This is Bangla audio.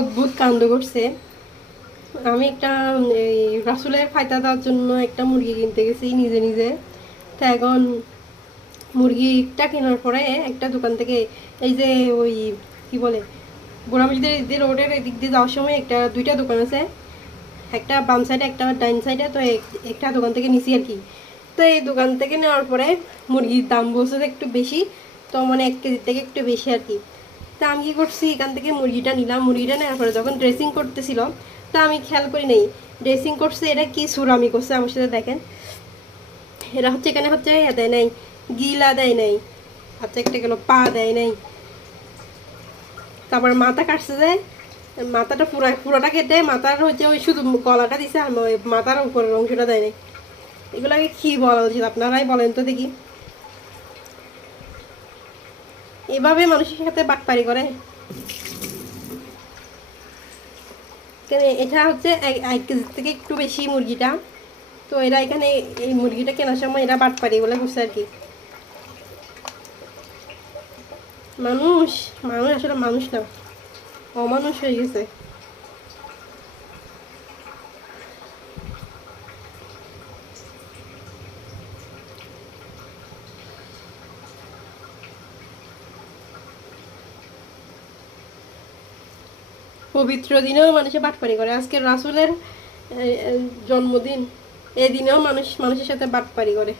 অদ্ভুত কাণ্ড করছে। আমি একটা এই রাসুলের ফায়দা দেওয়ার জন্য একটা মুরগি কিনতে গেছি নিজে নিজে। তো এখন মুরগিটা কেনার পরে একটা দোকান থেকে, এই যে ওই কি বলে, গোড়ামসজিদের যে রোডের এদিক দিয়ে যাওয়ার সময় দুইটা দোকান আছে, একটা বাম সাইডে একটা ডাইন সাইডে। তো একটা দোকান থেকে নিছি আর কি। তো এই দোকান থেকে নেওয়ার পরে মুরগির দাম বলছে যে একটু বেশি, তো মানে 1 কেজির থেকে একটু বেশি আর কি। তা আমি কী করছি, এখান থেকে মুরগিটা নিলাম। মুরগিটা নেওয়ার পরে যখন ড্রেসিং করতেছিল, তা আমি খেয়াল করি নেই ড্রেসিং করছে এটা কি সুরামি করছে আমার সাথে। দেখেন এরা হচ্ছে এখানে হচ্ছে দেয় নাই, গিলা দেয় নাই, আচ্ছা একটা গেল পা দেয় নাই, তারপর মাথা কাটছে যায়, মাথাটা পুরোটা কেটে মাথার হচ্ছে ওই শুধু গলাটা দিছে, আর ওই মাথার উপরের অংশটা দেয় নাই। এগুলোকে কি বলা উচিত আপনারাই বলেন তো দেখি। এভাবে মানুষের সাথে বাটপারি করে কেন? এটা হচ্ছে 1 কেজি থেকে একটু বেশি মুরগিটা। তো এরা এখানে এই মুরগিটা কেনার সময় এরা বাটপারি বলে বুঝছে আর কি। মানুষ মানুষ আসলে মানুষ না, অমানুষ হয়ে গেছে। পবিত্র দিনেও মানুষে বাটপারি করে। আজকে রাসূলের জন্মদিন, এই দিনেও মানুষের সাথে বাটপারি করে।